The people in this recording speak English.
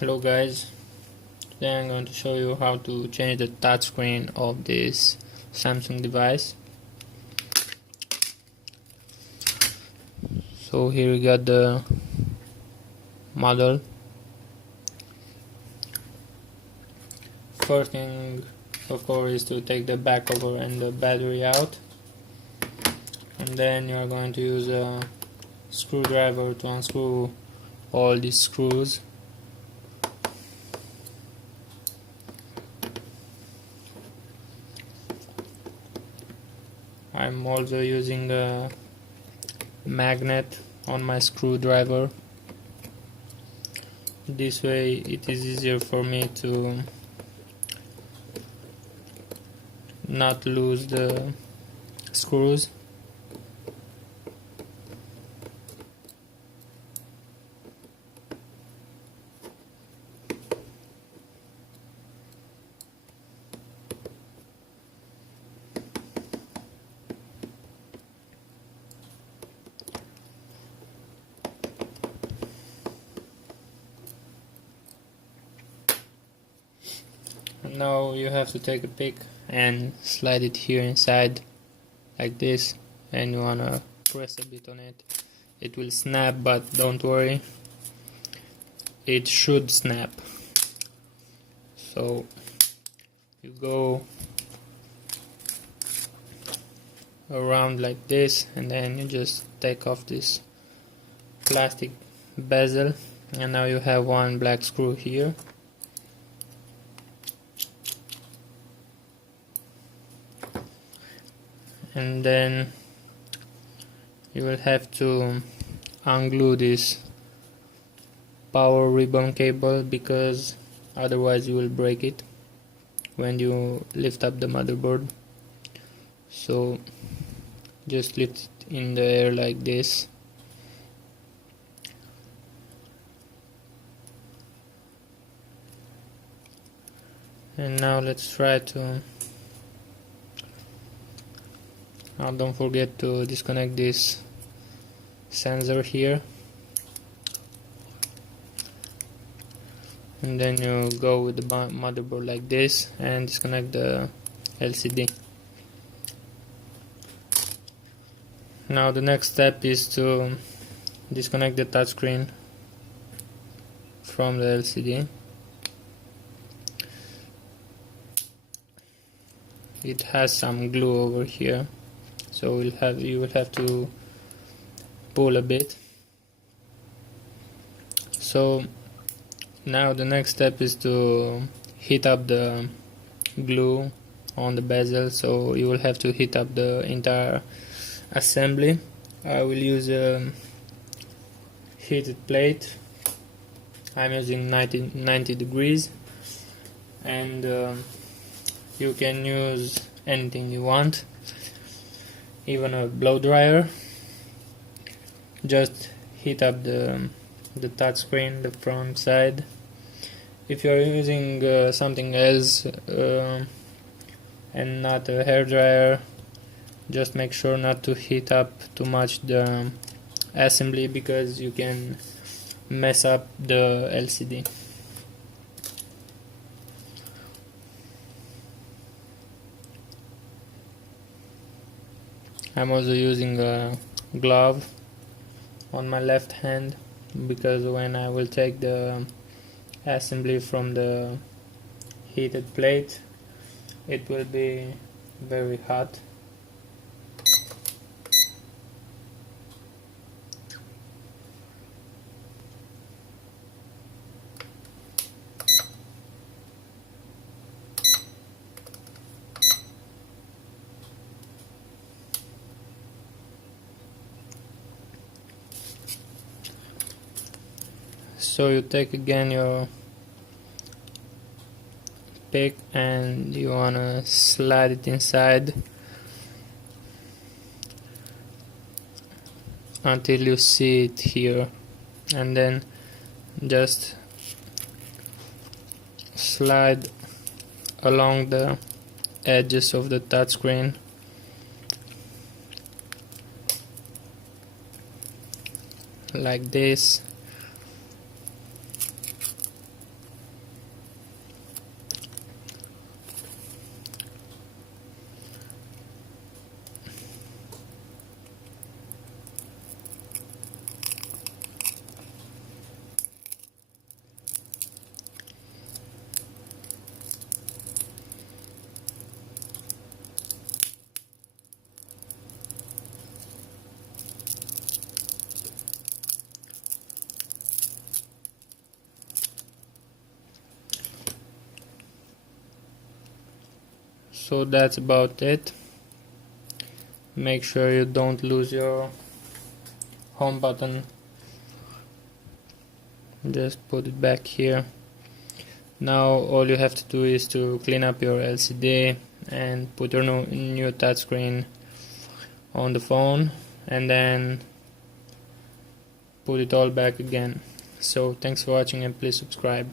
Hello guys, today I'm going to show you how to change the touchscreen of this Samsung device. So here we got the model. First thing of course is to take the back cover and the battery out, and then you are going to use a screwdriver to unscrew all these screws. I'm also using a magnet on my screwdriver. This way it is easier for me to not lose the screws. Now you have to take a pick and slide it here inside like this, and you wanna press a bit on it. It will snap, but don't worry, it should snap. So you go around like this, and then you just take off this plastic bezel, and now you have one black screw here. And then you will have to unglue this power ribbon cable, because otherwise you will break it when you lift up the motherboard. So just lift it in the air like this. And now let's try to don't forget to disconnect this sensor here, and then you go with the motherboard like this and disconnect the LCD. Now the next step is to disconnect the touchscreen from the LCD. It has some glue over here, so you will have to pull a bit. So now the next step is to heat up the glue on the bezel, so you will have to heat up the entire assembly. I will use a heated plate. I'm using 90 degrees, and you can use anything you want, even a blow dryer. Just heat up the touchscreen, the front side. If you're using something else and not a hair dryer, just make sure not to heat up too much the assembly, because you can mess up the LCD. I'm also using a glove on my left hand, because when I will take the assembly from the heated plate, it will be very hot. So you take again your pick and you wanna slide it inside until you see it here, and then just slide along the edges of the touchscreen like this. So that's about it. Make sure you don't lose your home button. Just put it back here. Now all you have to do is to clean up your LCD and put your new touchscreen on the phone, and then put it all back again. So thanks for watching, and please subscribe.